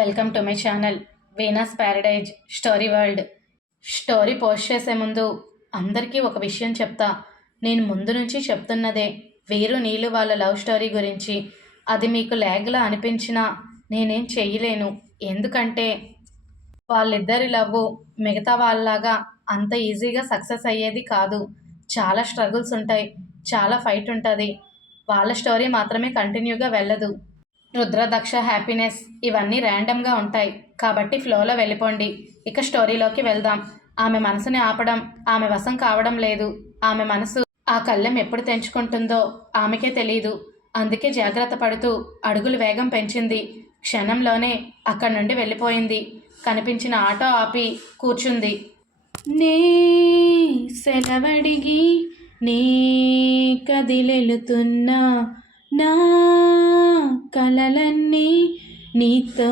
Welcome to my channel Veena's paradise story world story post చేసే ముందు అందరికీ ఒక విషయం చెప్తా. నేను ముందు నుంచి చెప్తున్నదే వీరు నీళ్ళు వాళ్ళ లవ్ స్టోరీ గురించి. అది మీకు లేగ్లా అనిపించినా నేనేం చెయ్యలేను. ఎందుకంటే వాళ్ళిద్దరి లవ్ మిగతా వాళ్ళలాగా అంత ఈజీగా సక్సెస్ అయ్యేది కాదు. చాలా స్ట్రగుల్స్ ఉంటాయి చాలా ఫైట్ ఉంటుంది. వాళ్ళ స్టోరీ మాత్రమే కంటిన్యూగా వెళ్ళదు. రుద్రదక్ష హ్యాపీనెస్ ఇవన్నీ ర్యాండమ్గా ఉంటాయి. కాబట్టి ఫ్లోలో వెళ్ళిపోండి. ఇక స్టోరీలోకి వెళ్దాం. ఆమె మనసుని ఆపడం ఆమె వశం కావడం లేదు. ఆమె మనసు ఆ కళ్ళెం ఎప్పుడు తెంచుకుంటుందో ఆమెకే తెలియదు అందుకే జాగ్రత్త పడుతూ అడుగులు వేగం పెంచింది. క్షణంలోనే అక్కడి నుండి వెళ్ళిపోయింది. కనిపించిన ఆటో ఆపి కూర్చుంది. నే సెలవడిగి నీ కదిలెలుతున్నా నా కలలన్నీ నీతో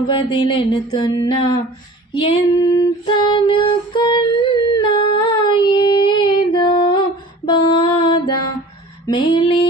వదిలెనుతున్నా. ఎంతనుకున్నా ఏదో బాధ మేలే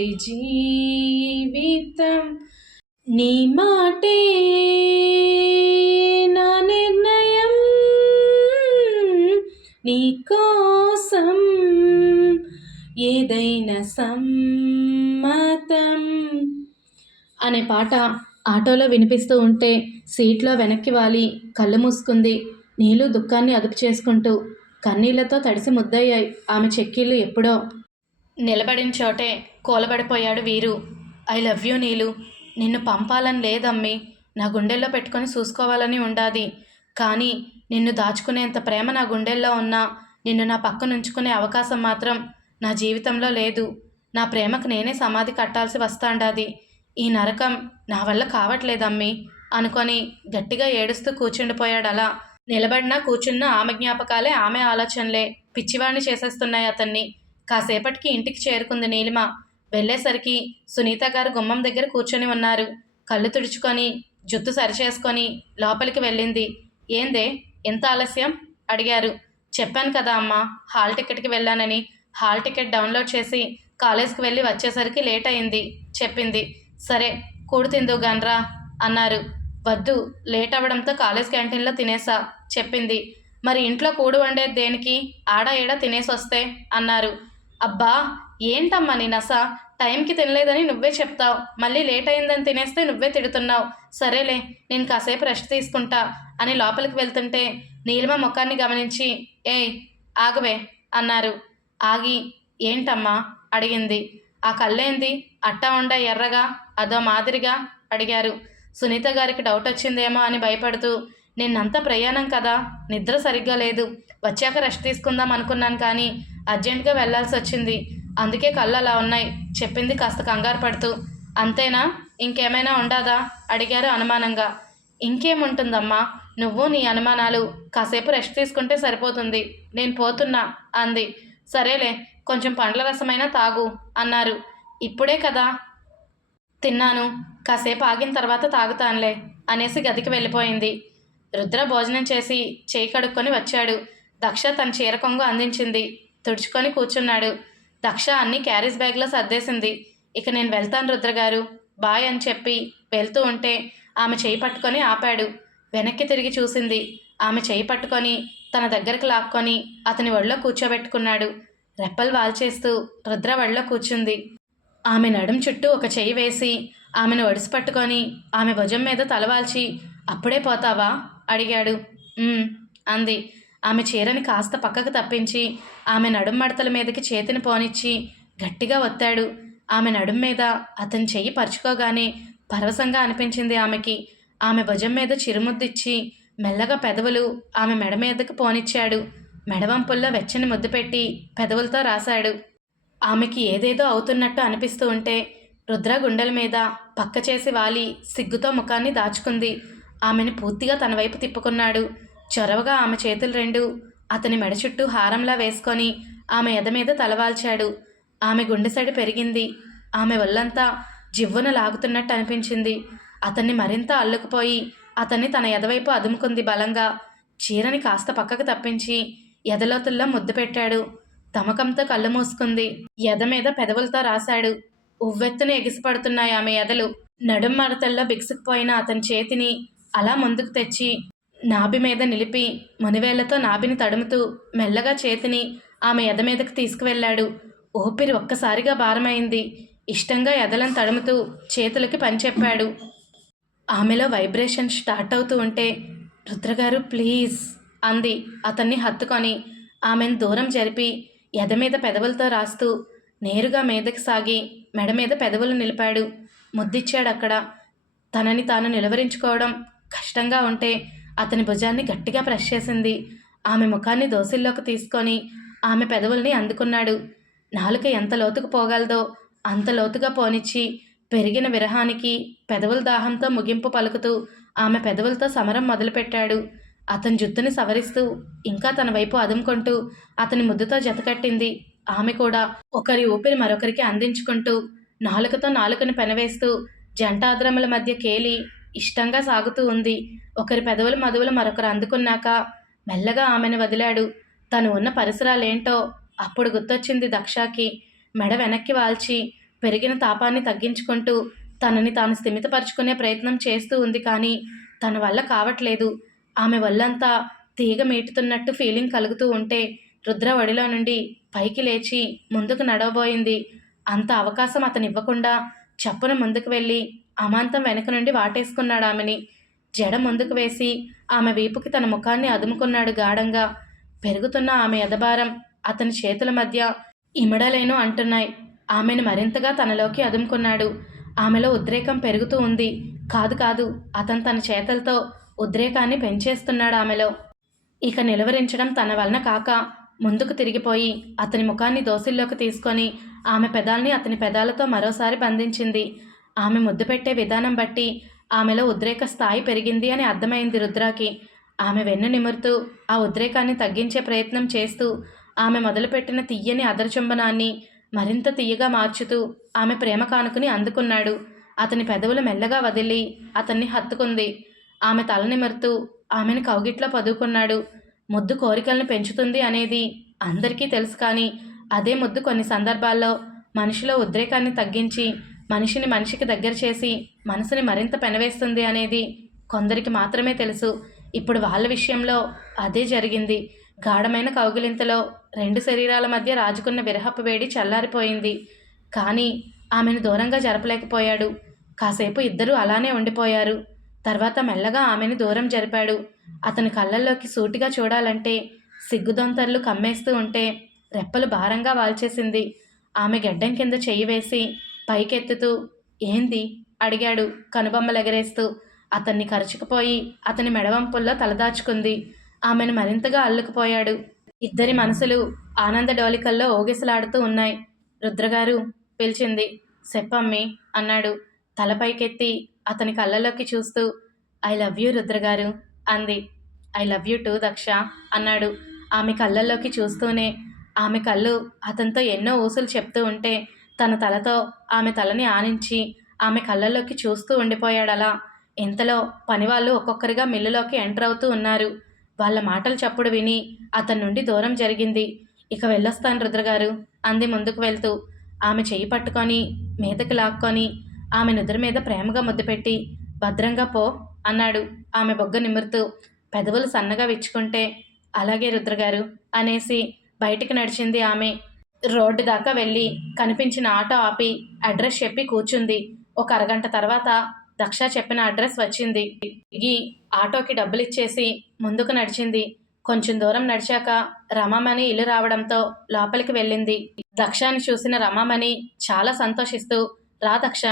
వెళుతోంది జీవితం. నీ మాటే నా నిర్ణయం. నీ కోసం ఏదైనా సమ్మతం. అనే పాట ఆటోలో వినిపిస్తూ ఉంటే సీట్లో వెనక్కి వాలి కళ్ళు మూసుకుంది నీళ్ళు దుఃఖాన్ని అదుపు చేసుకుంటూ కన్నీళ్ళతో తడిసి ముద్దయ్యాయి. ఆమె చెక్కిళ్ళు ఎప్పుడో నిలబడిన చోటే కూలబడిపోయాడు వీరు. I love you Neelu. నిన్ను పంపాలని లేదమ్మి. నా గుండెల్లో పెట్టుకొని చూసుకోవాలని ఉండాది. కానీ నిన్ను దాచుకునేంత ప్రేమ నా గుండెల్లో ఉన్నా నిన్ను నా పక్కన ఉంచుకునే అవకాశం మాత్రం నా జీవితంలో లేదు. నా ప్రేమకు నేనే సమాధి కట్టాల్సి వస్తాండాది. ఈ నరకం నా వల్ల కావట్లేదమ్మి అనుకొని గట్టిగా ఏడుస్తూ కూర్చుండిపోయాడు అలా నిలబడినా కూర్చున్న ఆమె జ్ఞాపకాలే ఆమె ఆలోచనలే. పిచ్చివాణ్ణి చేసేస్తున్నాయి అతన్ని. కాసేపటికి ఇంటికి చేరుకుంది నీలిమ. వెళ్ళేసరికి సునీత గారు గుమ్మం దగ్గర కూర్చొని ఉన్నారు. కళ్ళు తుడుచుకొని జుత్తు సరిచేసుకొని లోపలికి వెళ్ళింది. ఏందే? ఎంత ఆలస్యం? అడిగారు. చెప్పాను కదా అమ్మా హాల్ టికెట్కి వెళ్ళానని. హాల్ టికెట్ డౌన్లోడ్ చేసి కాలేజ్కి వెళ్ళి వచ్చేసరికి లేట్ అయింది. చెప్పింది. సరే కూడు తిందు గన్రా అన్నారు. వద్దు లేట్ అవ్వడంతో కాలేజ్ క్యాంటీన్లో తినేసా చెప్పింది. మరి ఇంట్లో కూడు వండేది దేనికి? ఆడా ఏడా తినేసి వస్తే అన్నారు. అబ్బా ఏంటమ్మా నీ నస టైంకి తినలేదని నువ్వే చెప్తావు. మళ్ళీ లేట్ అయిందని తినేస్తే నువ్వే తిడుతున్నావు. సరేలే నేను కాసేపు రెస్ట్ తీసుకుంటా అని లోపలికి వెళ్తుంటే నీలిమ ముఖాన్ని గమనించి ఏయ్ ఆగవే అన్నారు. ఆగి ఏంటమ్మా? అడిగింది. ఆ కళ్ళేంది? అట్టా ఉండ ఎర్రగా అదో మాదిరిగా అడిగారు. సునీత గారికి డౌట్ వచ్చిందేమో అని భయపడుతూ నిన్నంత ప్రయాణం కదా నిద్ర సరిగ్గా లేదు. వచ్చాక రెస్ట్ తీసుకుందాం అనుకున్నాను కానీ అర్జెంటుగా వెళ్ళాల్సి వచ్చింది. అందుకే కళ్ళు అలా ఉన్నాయి. చెప్పింది కాస్త కంగారు పడుతూ అంతేనా? ఇంకేమైనా ఉండాదా? అడిగారు అనుమానంగా. ఇంకేముంటుందమ్మా? నువ్వు నీ అనుమానాలు కాసేపు రెస్ట్ తీసుకుంటే సరిపోతుంది. నేను పోతున్నా అంది. సరేలే కొంచెం పండ్ల రసమైనా తాగు అన్నారు. ఇప్పుడే కదా తిన్నాను. కాసేపు ఆగిన తర్వాత తాగుతానులే అనేసి గదికి వెళ్ళిపోయింది. రుద్ర భోజనం చేసి చేయి కడుక్కొని వచ్చాడు. దక్ష తన చీర కొంగు అందించింది. తుడుచుకొని కూర్చున్నాడు. దక్ష అన్ని క్యారేజ్ బ్యాగ్లో సర్దేసింది. ఇక నేను వెళ్తాను రుద్రగారు బాయ్ అని చెప్పి వెళ్తూ ఉంటే ఆమె చేయి పట్టుకొని ఆపాడు. వెనక్కి తిరిగి చూసింది. ఆమె చేయి పట్టుకొని తన దగ్గరకు లాక్కొని అతని ఒళ్ళో కూర్చోబెట్టుకున్నాడు. రెప్పలు వాల్చేస్తూ రుద్ర ఒళ్ళో కూర్చుంది. ఆమె నడుం చుట్టూ ఒక చెయ్యి వేసి ఆమెను ఒడిసి పట్టుకొని ఆమె భుజం మీద తలవాల్చి అప్పుడే పోతావా? అడిగాడు. అంది. ఆమె చీరని కాస్త పక్కకు తప్పించి ఆమె నడుం మడతల మీదకి చేతిని పోనిచ్చి గట్టిగా ఒత్తాడు. ఆమె నడుం మీద అతని చెయ్యి పరుచుకోగానే పరవశంగా అనిపించింది ఆమెకి. ఆమె భుజం మీద చిరుముద్దిచ్చి మెల్లగా పెదవులు ఆమె మెడ మీదకి పోనిచ్చాడు. మెడవంపుల్లో వెచ్చని ముద్దు పెట్టి పెదవులతో రాశాడు. ఆమెకి ఏదేదో అవుతున్నట్టు అనిపిస్తూ ఉంటే రుద్ర గుండెల మీద పక్క చేసి వాలి సిగ్గుతో ముఖాన్ని దాచుకుంది. ఆమెను పూర్తిగా తన వైపు తిప్పుకున్నాడు. చొరవగా ఆమె చేతులు రెండు. అతని మెడ చుట్టూ హారంలా వేసుకొని ఆమె ఎద మీద తలవాల్చాడు. ఆమె గుండెసడి పెరిగింది. ఆమె ఒళ్ళంతా జివ్వున లాగుతున్నట్టు అనిపించింది. అతన్ని మరింత అల్లుకుపోయి అతన్ని తన ఎదవైపు అదుముకుంది బలంగా. చీరని కాస్త పక్కకు తప్పించి ఎదలోతుల్లో ముద్దు పెట్టాడు. తమకంతో కళ్ళు మూసుకుంది. ఎద మీద పెదవులతో రాశాడు. ఉవ్వెత్తున ఎగిసిపడుతున్నాయి ఆమె ఎదలు. నడుం మడతల్లో బిగుసుకుపోయిన అతని చేతిని అలా ముందుకు తెచ్చి నాభి మీద నిలిపి మనువేళ్ళతో నాభిని తడుముతూ మెల్లగా చేతిని ఆమె ఎద మీదకు తీసుకువెళ్ళాడు. ఊపిరి ఒక్కసారిగా భారమైంది. ఇష్టంగా ఎదలను తడుముతూ చేతులకి పని చెప్పాడు. ఆమెలో వైబ్రేషన్ స్టార్ట్ అవుతూ ఉంటే రుద్రగారు ప్లీజ్ అంది అతన్ని హత్తుకొని. ఆమెను దూరం జరిపి ఎద మీద పెదవులతో రాస్తూ నేరుగా మీదకి సాగి మెడ మీద పెదవులు నిలిపాడు. ముద్దిచ్చాడు అక్కడ. తనని తాను నిలవరించుకోవడం కష్టంగా ఉంటే అతని భుజాన్ని గట్టిగా ప్రెస్ చేసింది. ఆమె ముఖాన్ని దోసిల్లోకి తీసుకొని ఆమె పెదవుల్ని అందుకున్నాడు. నాలుక ఎంత లోతుకు పోగలదో అంత లోతుగా పోనిచ్చి పెరిగిన విరహానికి పెదవుల దాహంతో ముగింపు పలుకుతూ ఆమె పెదవులతో సమరం మొదలుపెట్టాడు. అతని జుత్తుని సవరిస్తూ ఇంకా తన వైపు అదుముకుంటూ అతని ముద్దుతో జతకట్టింది ఆమె కూడా ఒకరి ఊపిరి మరొకరికి అందించుకుంటూ నాలుకతో నాలుకను పెనవేస్తూ జంటాద్రముల మధ్య కేలి ఇష్టంగా సాగుతూ ఉంది. ఒకరి పెదవుల మధువులు మరొకరు అందుకున్నాక మెల్లగా ఆమెను వదిలాడు. తను ఉన్న పరిసరాలేంటో అప్పుడు గుర్తొచ్చింది దక్షాకి. మెడ వెనక్కి వాల్చి పెరిగిన తాపాన్ని తగ్గించుకుంటూ తనని తాను స్థిమితపరుచుకునే ప్రయత్నం చేస్తూ ఉంది కానీ తన వల్ల కావట్లేదు. ఆమె వల్లంతా తీగ మీటుతున్నట్టు ఫీలింగ్ కలుగుతూ ఉంటే రుద్ర ఒడిలో నుండి పైకి లేచి ముందుకు నడవబోయింది. అంత అవకాశం అతనివ్వకుండా చప్పున ముందుకు వెళ్ళి అమాంతం వెనక నుండి వాటేసుకున్నాడు ఆమెని. జడ ముందుకు వేసి ఆమె వీపుకి తన ముఖాన్ని అదుముకున్నాడు గాఢంగా. పెరుగుతున్న ఆమె ఎదబారం అతని చేతుల మధ్య ఇమడలేను అంటున్నాయి. ఆమెను మరింతగా తనలోకి అదుముకున్నాడు. ఆమెలో ఉద్రేకం పెరుగుతూ ఉంది. కాదు కాదు అతను తన చేతలతో ఉద్రేకాన్ని పెంచేస్తున్నాడు ఆమెలో. ఇక నిలవరించడం తన వలన కాక ముందుకు తిరిగిపోయి అతని ముఖాన్ని దోసిల్లోకి తీసుకొని ఆమె పెదాల్ని అతని పెదాలతో మరోసారి బంధించింది. ఆమె ముద్దు పెట్టే విధానం బట్టి ఆమెలో ఉద్రేక స్థాయి పెరిగింది అని అర్థమైంది రుద్రాకి. ఆమె వెన్ను నిమురుతూ ఆ ఉద్రేకాన్ని తగ్గించే ప్రయత్నం చేస్తూ ఆమె మొదలుపెట్టిన తీయని అదరచుంబనాన్ని మరింత తీయగా మార్చుతూ ఆమె ప్రేమ కానుకుని అందుకున్నాడు. అతని పెదవులు మెల్లగా వదిలి అతన్ని హత్తుకుంది. ఆమె తల నిమురుతూ ఆమెను కౌగిట్లో పదువుకున్నాడు ముద్దు కోరికలను పెంచుతుంది అనేది అందరికీ తెలుసు కానీ అదే ముద్దు కొన్ని సందర్భాల్లో మనిషిలో ఉద్రేకాన్ని తగ్గించి మనిషిని మనిషికి దగ్గర చేసి మనసుని మరింత పెనవేస్తుంది అనేది కొందరికి మాత్రమే తెలుసు. ఇప్పుడు వాళ్ళ విషయంలో అదే జరిగింది. గాఢమైన కౌగిలింతలో రెండు శరీరాల మధ్య రాజుకున్న విరహపు వేడి చల్లారిపోయింది. కానీ ఆమెను దూరంగా జరపలేకపోయాడు. కాసేపు ఇద్దరూ అలానే ఉండిపోయారు. తర్వాత మెల్లగా ఆమెను దూరం జరిపాడు. అతని కళ్ళల్లోకి సూటిగా చూడాలంటే సిగ్గుదొంతర్లు కమ్మేస్తూ ఉంటే రెప్పలు భారంగా వాల్చేసింది. ఆమె గెడ్డం కింద చెయ్యి వేసి పైకెత్తుతూ ఏంది? అడిగాడు కనుబొమ్మలెగరేస్తూ అతన్ని కరుచుకుపోయి అతని మెడవంపుల్లో తలదాచుకుంది ఆమెను మరింతగా అల్లుకుపోయాడు. ఇద్దరి మనసులు ఆనంద డోలికల్లో ఓగిసలాడుతూ ఉన్నాయి. రుద్రగారు పిలిచింది చెప్పమ్మి అన్నాడు. తల పైకెత్తి అతని కళ్ళలోకి చూస్తూ ఐ లవ్ యూ రుద్రగారు అంది. I love you too Daksha అన్నాడు. ఆమె కళ్ళల్లోకి చూస్తూనే ఆమె కళ్ళు అతనితో ఎన్నో ఊసులు చెప్తూ ఉంటే తన తలతో ఆమె తలని ఆనించి ఆమె కళ్ళల్లోకి చూస్తూ ఉండిపోయాడలా. ఇంతలో పనివాళ్ళు ఒక్కొక్కరిగా మిల్లులోకి ఎంటర్ అవుతూ ఉన్నారు. వాళ్ళ మాటలు చప్పుడు విని అతని నుండి దూరం జరిగింది. ఇక వెళ్ళొస్తాను రుద్రగారు అంది ముందుకు వెళ్తూ. ఆమె చెయ్యి పట్టుకొని మీదకి లాక్కొని ఆమె నుదురు మీద ప్రేమగా ముద్దు పెట్టి భద్రంగా పో అన్నాడు. ఆమె బొగ్గ నిమురుతూ పెదవులు సన్నగా విచ్చుకుంటే అలాగే రుద్రగారు అనేసి బయటికి నడిచింది ఆమె. రోడ్డు దాకా వెళ్ళి కనిపించిన ఆటో ఆపి అడ్రస్ చెప్పి కూర్చుంది. ఒక అరగంట తర్వాత దక్ష చెప్పిన అడ్రస్ వచ్చింది. దిగి ఆటోకి డబ్బులు ఇచ్చేసి ముందుకు నడిచింది. కొంచెం దూరం నడిచాక రమామణి ఇల్లు రావడంతో లోపలికి వెళ్ళింది. దక్షాని చూసిన రమామణి చాలా సంతోషిస్తూ రా దక్ష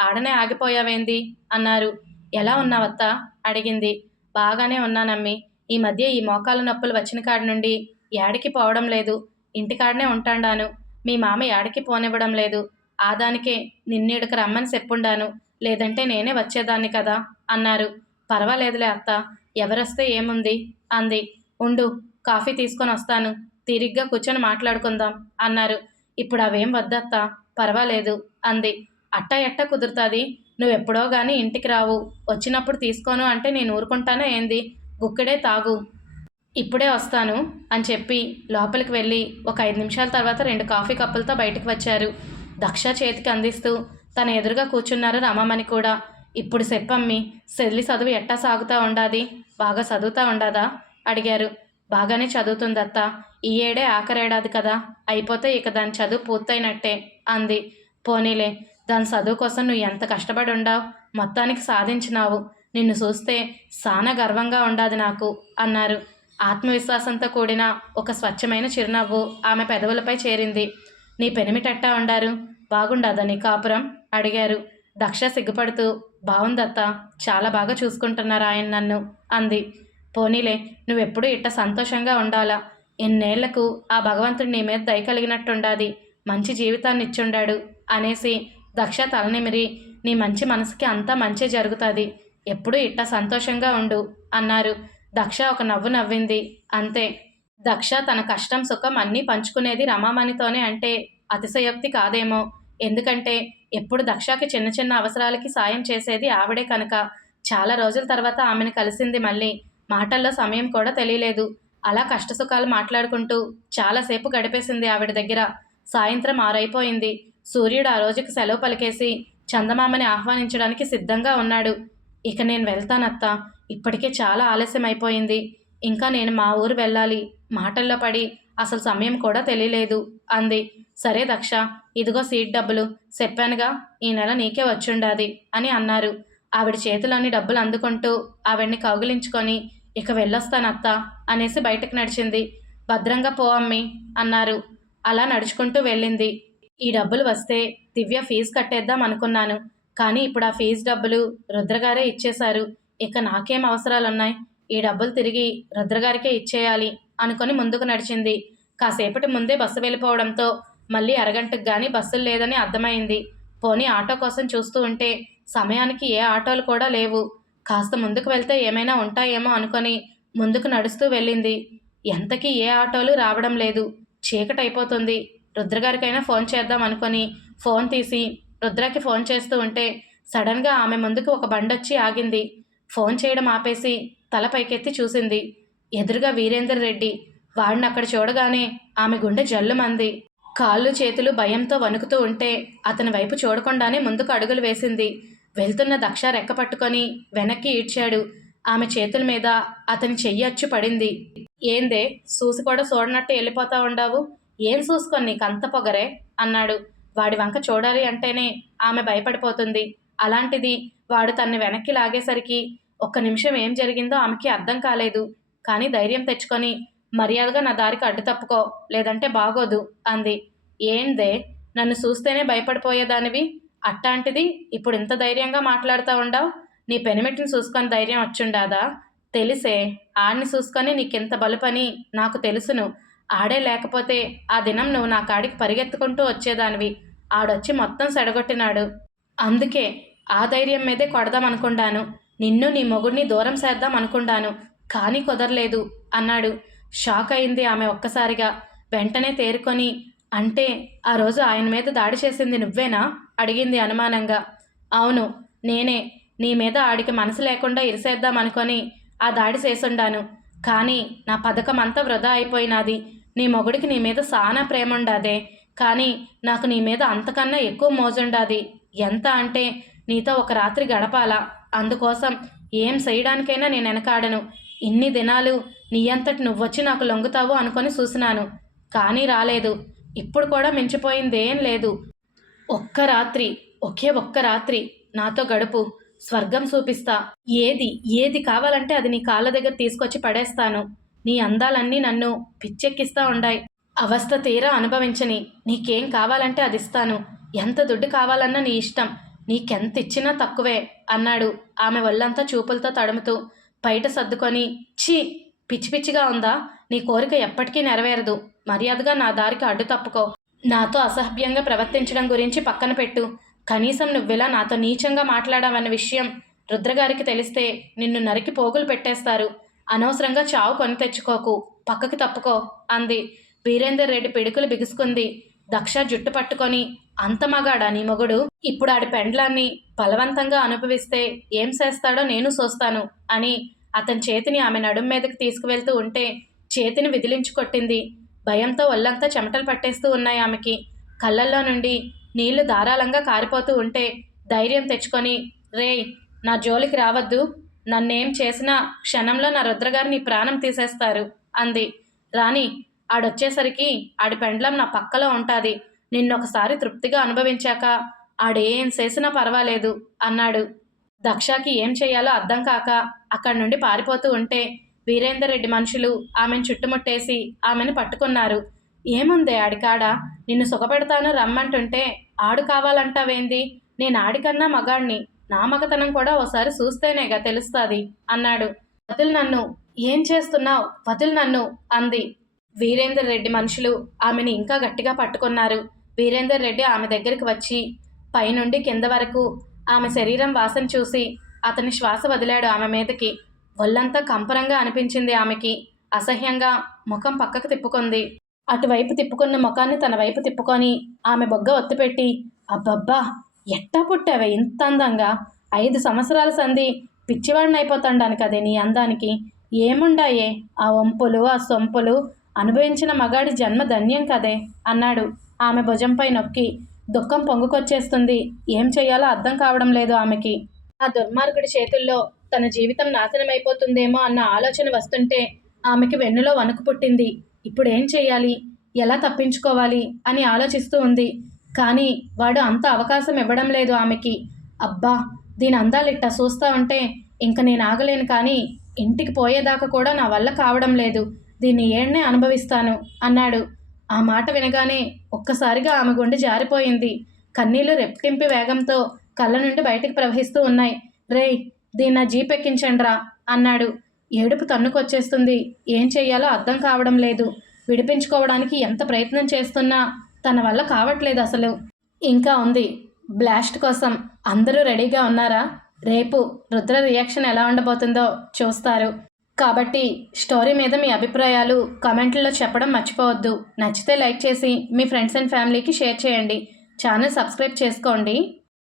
ఆడనే ఆగిపోయావేంది? అన్నారు. ఎలా ఉన్నావత్త? అడిగింది. బాగానే ఉన్నానమ్మి ఈ మధ్య ఈ మోకాల నొప్పులు వచ్చిన కాడి నుండి యాడికి పోవడం లేదు. ఇంటికాడనే ఉంటాండాను. మీ మామ యాడికి పోనివ్వడం లేదు. ఆదానికే నిన్నిడకు రమ్మని చెప్పుండాను. లేదంటే నేనే వచ్చేదాన్ని కదా అన్నారు. పర్వాలేదులే అత్త ఎవరొస్తే ఏముంది? అంది. ఉండు కాఫీ తీసుకొని వస్తాను. తీరిగ్గా కూర్చొని మాట్లాడుకుందాం అన్నారు. ఇప్పుడు అవేం వద్దత్తా పర్వాలేదు అంది. అట్ట ఎట్ట కుదురుతుంది? నువ్వెప్పుడో కానీ ఇంటికి రావు. వచ్చినప్పుడు తీసుకోను అంటే నేను ఊరుకుంటానో ఏంది? గుక్కడే తాగు. ఇప్పుడే వస్తాను అని చెప్పి లోపలికి వెళ్ళి ఒక ఐదు నిమిషాల తర్వాత రెండు కాఫీ కప్పులతో బయటకు వచ్చారు. దక్ష చేతికి అందిస్తూ తన ఎదురుగా కూర్చున్నారు రమామణి కూడా. ఇప్పుడు చెప్పమ్మి సెల్లి చదువు ఎట్టా సాగుతూ ఉండాది? బాగా చదువుతూ ఉండాదా? అడిగారు. బాగానే చదువుతుందత్త. ఈ ఏడే ఆఖరేడాది కదా. అయిపోతే ఇక దాని చదువు పూర్తయినట్టే అంది. పోనీలే దాని చదువు కోసం నువ్వు ఎంత కష్టపడి ఉండావు? మొత్తానికి సాధించినావు. నిన్ను చూస్తే సానా గర్వంగా ఉండాది నాకు అన్నారు. ఆత్మవిశ్వాసంతో కూడిన ఒక స్వచ్ఛమైన చిరునవ్వు ఆమె పెదవులపై చేరింది. నీ పెనిమిటట్టా ఉండారు బాగుండదా నీ కాపురం? అడిగారు. దక్ష సిగ్గుపడుతూ బాగుందత్త చాలా బాగా చూసుకుంటున్నారు ఆయన నన్ను? అంది. పోనీలే నువ్వెప్పుడూ ఇట్ట సంతోషంగా ఉండాలా? ఎన్నేళ్ళకు ఆ భగవంతుడు నీ మీద దయ కలిగినట్టుండాది మంచి జీవితాన్ని ఇచ్చుండాడు అనేసి దక్ష తలనిమిరి నీ మంచి మనసుకి అంతా మంచి జరుగుతుంది ఎప్పుడూ ఇట్ట సంతోషంగా ఉండు అన్నారు. దక్ష ఒక నవ్వు నవ్వింది. అంతే. దక్ష తన కష్టం సుఖం అన్నీ పంచుకునేది రమామణితోనే అంటే అతిశయోక్తి కాదేమో. ఎందుకంటే ఎప్పుడు దక్షకి చిన్న చిన్న అవసరాలకి సాయం చేసేది ఆవిడే కనుక. చాలా రోజుల తర్వాత ఆమెను కలిసింది మళ్ళీ. మాటల్లో సమయం కూడా తెలియలేదు. అలా కష్టసుఖాలు మాట్లాడుకుంటూ చాలాసేపు గడిపేసింది ఆవిడ దగ్గర. సాయంత్రం ఆరైపోయింది. సూర్యుడు ఆ రోజుకి సెలవు పలికేసి చందమామని ఆహ్వానించడానికి సిద్ధంగా ఉన్నాడు. ఇక నేను వెళ్తానత్తా. ఇప్పటికే చాలా ఆలస్యం అయిపోయింది. ఇంకా నేను మా ఊరు వెళ్ళాలి. మాటల్లో పడి అసలు సమయం కూడా తెలియలేదు అంది. సరే దక్ష ఇదిగో సీట్ డబ్బులు. చెప్పానుగా ఈ నెల నీకే వచ్చుండాది అని అన్నారు. ఆవిడ చేతిలోని డబ్బులు అందుకుంటూ ఆవిడ్ని కౌగిలించుకొని ఇక వెళ్ళొస్తానత్త అనేసి బయటకు నడిచింది. భద్రంగా పో అమ్మి అన్నారు. అలా నడుచుకుంటూ వెళ్ళింది. ఈ డబ్బులు వస్తే దివ్య ఫీజు కట్టేద్దాం అనుకున్నాను. కానీ ఇప్పుడు ఆ ఫీజు డబ్బులు రుద్రగారే ఇచ్చేశారు. ఇక నాకేం అవసరాలున్నాయి? ఈ డబ్బులు తిరిగి రుద్రగారికే ఇచ్చేయాలి అనుకొని ముందుకు నడిచింది. కాసేపటి ముందే బస్సు వెళ్ళిపోవడంతో మళ్ళీ అరగంటకు కానీ బస్సులు లేదని అర్థమైంది. పోనీ ఆటో కోసం చూస్తూ ఉంటే సమయానికి ఏ ఆటోలు కూడా లేవు. కాస్త ముందుకు వెళ్తే ఏమైనా ఉంటాయేమో అనుకొని ముందుకు నడుస్తూ వెళ్ళింది. ఎంతకీ ఏ ఆటోలు రావడం లేదు. చీకటి అయిపోతుంది. రుద్రగారికైనా ఫోన్ చేద్దాం అనుకొని ఫోన్ తీసి రుద్రకి ఫోన్ చేస్తూ ఉంటే సడన్గా ఆమె ముందుకు ఒక బండొచ్చి ఆగింది. ఫోన్ చేయడం ఆపేసి తల పైకెత్తి చూసింది. ఎదురుగా వీరేందర్ రెడ్డి. వాడిని అక్కడ చూడగానే ఆమె గుండె జల్లుమంది. కాళ్ళు చేతులు భయంతో వణుకుతూ ఉంటే అతని వైపు చూడకుండానే ముందుకు అడుగులు వేసింది. వెళ్తున్న దక్ష రెక్క పట్టుకొని వెనక్కి ఈడ్చాడు. ఆమె చేతుల మీద అతని చెయ్యొచ్చు పడింది. ఏందే? చూసి కూడా చూడనట్టు వెళ్ళిపోతా ఉండావు? ఏం చూసుకొని నీకంత పొగరే? అన్నాడు. వాడి వంక చూడాలి అంటేనే ఆమె భయపడిపోతుంది. అలాంటిది వాడు తన్ని వెనక్కి లాగేసరికి ఒక్క నిమిషం ఏం జరిగిందో ఆమెకి అర్థం కాలేదు. కానీ ధైర్యం తెచ్చుకొని మర్యాదగా నా దారికి అడ్డు తప్పుకో లేదంటే బాగోదు అంది. ఏందే? నన్ను చూస్తేనే భయపడిపోయేదానివి? అట్టాంటిది? ఇప్పుడు ఇంత ధైర్యంగా మాట్లాడుతూ ఉండవు? నీ పెనిమిటిని చూసుకొని ధైర్యం వచ్చుండాదా? తెలిసే ఆడిని చూసుకొని నీకింత బలుపని నాకు తెలుసును. ఆడే లేకపోతే ఆ దినం నువ్వు నా కాడికి పరిగెత్తుకుంటూ వచ్చేదానివి. ఆడొచ్చి మొత్తం సెడగొట్టినాడు. అందుకే ఆ ధైర్యం మీదే కొడదాం అనుకుంటాను. నిన్ను నీ మొగుడిని దూరం చేద్దాం అనుకుంటాను. కానీ కుదరలేదు అన్నాడు. షాక్ అయింది ఆమె ఒక్కసారిగా. వెంటనే తేరుకొని అంటే ఆ రోజు ఆయన మీద దాడి చేసింది నువ్వేనా? అడిగింది అనుమానంగా. అవును నేనే. నీ మీద ఆడికి మనసు లేకుండా ఇరిసేద్దాం అనుకొని ఆ దాడి చేసుండాను. కానీ నా పథకం అంతా వృధా అయిపోయినది. నీ మొగుడికి నీ మీద సానా ప్రేమ ఉండాదే కానీ నాకు నీ మీద అంతకన్నా ఎక్కువ మోజుండాది. ఎంత అంటే నీతో ఒక రాత్రి గడపాలా? అందుకోసం ఏం చేయడానికైనా నేను వెనకాడను. ఇన్ని దినాలు నీ అంతటి నువ్వొచ్చి నాకు లొంగుతావు అనుకొని చూసినాను. కానీ రాలేదు. ఇప్పుడు కూడా మించిపోయిందేం లేదు. ఒక్క రాత్రి ఒకే ఒక్క రాత్రి నాతో గడుపు. స్వర్గం చూపిస్తా. ఏది ఏది కావాలంటే అది నీ కాళ్ళ దగ్గర తీసుకొచ్చి పడేస్తాను. నీ అందాలన్నీ నన్ను పిచ్చెక్కిస్తా ఉండాయి. అవస్థ తీరా అనుభవించని నీకేం కావాలంటే అది ఇస్తాను. ఎంత దుడ్డు కావాలన్నా నీ ఇష్టం. నీకెంత ఇచ్చినా తక్కువే అన్నాడు. ఆమె ఒళ్ళంతా చూపులతో తడుముతూ బయట సర్దుకొని ఛీ! పిచ్చి పిచ్చిగా ఉందా? నీ కోరిక ఎప్పటికీ నెరవేరదు. మర్యాదగా నా దారికి అడ్డు తప్పుకో. నాతో అసభ్యంగా ప్రవర్తించడం గురించి పక్కన పెట్టు. కనీసం నువ్వెలా నాతో నీచంగా మాట్లాడావన్న విషయం రుద్రగారికి తెలిస్తే నిన్ను నరికి పోగులు పెట్టేస్తారు. అనవసరంగా చావు కొని తెచ్చుకోకు. పక్కకి తప్పుకో అంది. వీరేందర్ రెడ్డి పిడుకులు బిగుసుకుంది. దక్ష జుట్టు పట్టుకొని అంత మగాడా నీ మొగుడు? ఇప్పుడు ఆడి పెండ్లాన్ని బలవంతంగా అనుభవిస్తే ఏం చేస్తాడో నేను చూస్తాను అని అతని చేతిని ఆమె నడుం మీదకి తీసుకువెళ్తూ ఉంటే చేతిని విదిలించి కొట్టింది. భయంతో ఒళ్ళంతా చెమటలు పట్టేస్తూ ఉన్నాయి ఆమెకి. కళ్ళల్లో నుండి నీళ్ళు ధారాళంగా కారిపోతూ ఉంటే ధైర్యం తెచ్చుకొని రేయ్ నా జోలికి రావద్దు. నన్నేం చేసినా క్షణంలో నా రుద్రగారిని ప్రాణం తీసేస్తారు అంది. రాణి ఆడొచ్చేసరికి ఆడి పెండ్లం నా పక్కలో ఉంటుంది. నిన్నొకసారి తృప్తిగా అనుభవించాక ఆడేం చేసినా పర్వాలేదు అన్నాడు. దక్షకి ఏం చేయాలో అర్థం కాక అక్కడి నుండి పారిపోతూ ఉంటే వీరేందర్ రెడ్డి మనుషులు ఆమెను చుట్టుముట్టేసి ఆమెను పట్టుకున్నారు. ఏముందే ఆడికాడ? నిన్ను సుఖపెడతాను రమ్మంటుంటే ఆడు కావాలంటావేంది? నేను ఆడికన్నా మగాణ్ణి నా మగతనం కూడా ఓసారి చూస్తేనేగా తెలుస్తుంది అన్నాడు. వదిలి నన్ను. ఏం చేస్తున్నావు? వదిలి నన్ను అంది. వీరేందర్ రెడ్డి మనుషులు ఆమెని ఇంకా గట్టిగా పట్టుకున్నారు. వీరేందర్ రెడ్డి ఆమె దగ్గరికి వచ్చి పైనుండి కింద వరకు ఆమె శరీరం వాసన చూసి అతని శ్వాస వదిలాడు ఆమె మీదకి. ఒళ్ళంతా కంపరంగా అనిపించింది ఆమెకి. అసహ్యంగా ముఖం పక్కకు తిప్పుకుంది. అటువైపు తిప్పుకున్న ముఖాన్ని తన వైపు తిప్పుకొని ఆమె బొగ్గ ఒత్తిపెట్టి అబ్బబ్బా ఎట్టా పుట్టావే ఇంత అందంగా? ఐదు సంవత్సరాల సంధి పిచ్చివాడిని అయిపోతాండాను కదే నీ అందానికి. ఏముండాయే? ఆ వంపులు ఆ సొంపులు అనుభవించిన మగాడి జన్మ ధన్యం కదే అన్నాడు. ఆమె భుజంపై నొక్కి దుఃఖం పొంగుకొచ్చేస్తుంది. ఏం చేయాలో అర్థం కావడం లేదు ఆమెకి. ఆ దుర్మార్గుడి చేతుల్లో తన జీవితం నాశనమైపోతుందేమో అన్న ఆలోచన వస్తుంటే ఆమెకి వెన్నులో వణుకు పుట్టింది. ఇప్పుడు ఏం చేయాలి? ఎలా తప్పించుకోవాలి? అని ఆలోచిస్తూ ఉంది. కానీ వాడు అంత అవకాశం ఇవ్వడం లేదు ఆమెకి. అబ్బా దీని అందాలిట్ట చూస్తా ఉంటే ఇంక నేను ఆగలేను కానీ ఇంటికి పోయేదాకా కూడా నా వల్ల కావడం లేదు. దీన్ని ఏడ్నే అనుభవిస్తాను అన్నాడు. ఆ మాట వినగానే ఒక్కసారిగా ఆమె గుండె జారిపోయింది. కన్నీళ్ళు రెప్టింపి వేగంతో కళ్ళ నుండి బయటకు ప్రవహిస్తూ ఉన్నాయి. రేయ్ దీన్ని నా జీప్ ఎక్కించండ్రా అన్నాడు. ఏడుపు తన్నుకొచ్చేస్తుంది. ఏం చెయ్యాలో అర్థం కావడం లేదు. విడిపించుకోవడానికి ఎంత ప్రయత్నం చేస్తున్నా తన వల్ల కావట్లేదు అసలు. ఇంకా ఉంది. బ్లాస్ట్ కోసం అందరూ రెడీగా ఉన్నారా? రేపు రుద్ర రియాక్షన్ ఎలా ఉండబోతుందో చూస్తారు. కాబట్టి స్టోరీ మీద మీ అభిప్రాయాలు కామెంట్లలో చెప్పడం మర్చిపోవద్దు. నచ్చితే లైక్ చేసి మీ ఫ్రెండ్స్ అండ్ ఫ్యామిలీకి షేర్ చేయండి. ఛానల్ సబ్స్క్రైబ్ చేసుకోండి.